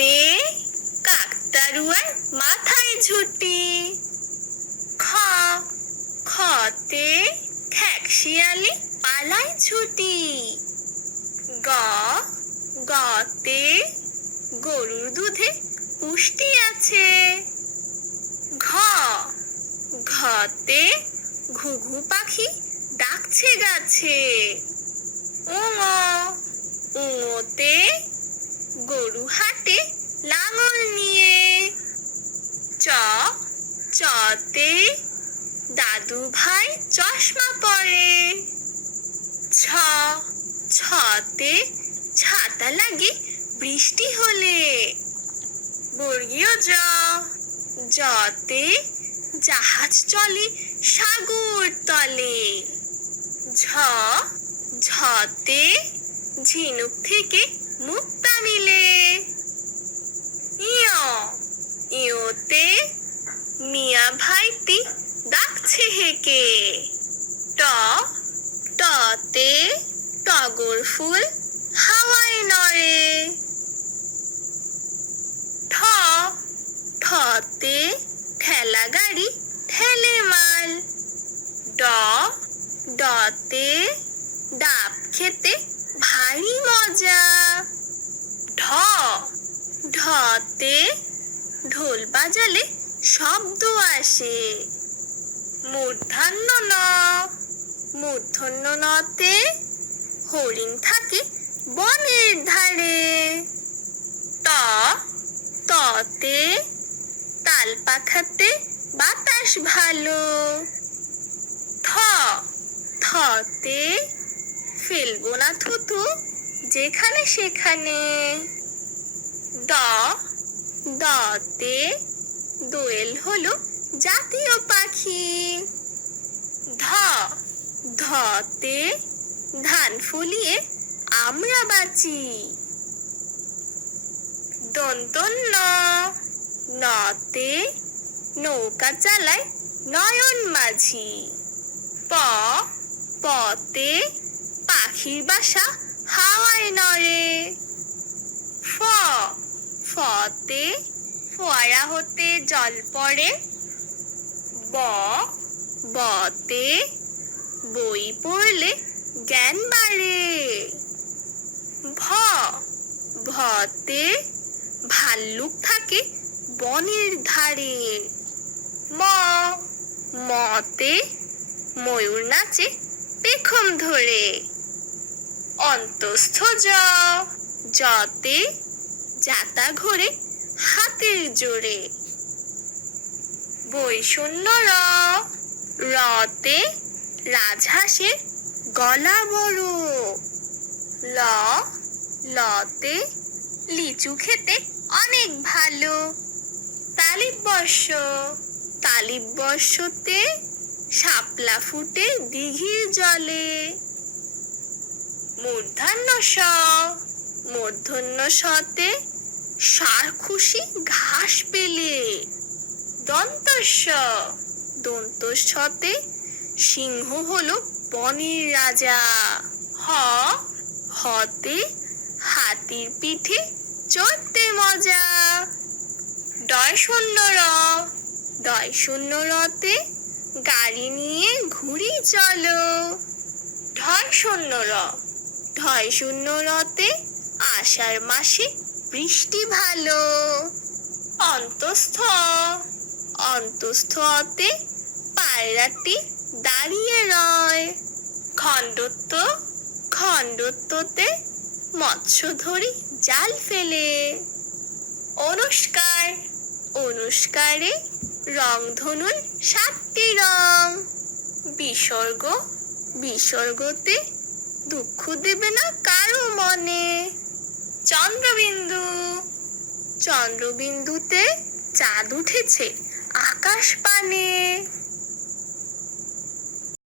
তে কাকতাড়ুয়ার মাথায় ঝুঁটি। খতে খ্যাঁকশিয়ালি পালায় ছুটি। গতে গরুর দুধে পুষ্টি আছে। ঘতে ঘুঘু পাখি ডাকছে গাছে। তে গরু হাটে লাঙল নিয়ে। চতে দাদু ভাই চশমা পরে। ছতে ছাতা লাগে বৃষ্টি হলে। বর্গীয় জতে জাহাজ চলে সাগর তলে। ঝতে ঝিনুক থেকে মুক্তা মিলে। ইয়োতে মিয়া ভাইটি ডাকছে হেঁকে। টতে টগর ফুল হাওয়ায় নড়ে। ঠতে ঠেলা গাড়ি ঠেলে মাল। ডতে ডাব খেতে ভারী মজা। ঢতে ঢোল বাজালে শব্দ আসে। মূর্ধন্য নতে হরিণ থাকে বনের ধারে। ততে তাল পাখাতে বাতাস ভালো। থতে ফেলবো না থুতু যেখানে সেখানে। দতে দোয়েল হলো জাতীয় পাখি। ধতে ধান ফলিয়ে আমরা বাঁচি। দন্তন্য নতে নৌকা চালায় নয়ন মাঝি। পতে পাখির বাসা হাওয়ায় নড়ে। ফতে ফোয়ারা হতে জল পড়ে। বতে বই পড়লে জ্ঞান বাড়ে। ভতে ভাল্লুক থাকে বনের ধারে। মতে ময়ূর নাচে পেখম ধরে। অন্তস্থ জতে যাতা ঘোরে হাতের জোরে। বৈষণ্য রতে রাজহাঁসের গলা বড়। লতে লিচু খেতে অনেক ভালো। তালিবর্ষতে শাপলা ফুটে দিঘির জলে। মূর্ধন্য শতে ষাঁড় খুশি ঘাস পেলে। দন্তস্বতে সিংহ হলো বনের রাজা। হতে হাতির পিঠে চড়তে মজা। ডয়শূন্য রতে গাড়ি নিয়ে ঘুরি চলো। ঢয়শূন্য রতে আষাঢ় মাসে বৃষ্টি ভালো। অন্তস্থতে পায়রাটি দাঁড়িয়ে রয়। খণ্ডত্বতে মৎস্য ধরি জাল ফেলে। অনুষ্কারে রংধনুর 7টি রং। বিসর্গতে দুঃখ দেবে না কারো মনে। চন্দ্রবিন্দুতে চাঁদ উঠেছে আকাশ পানে।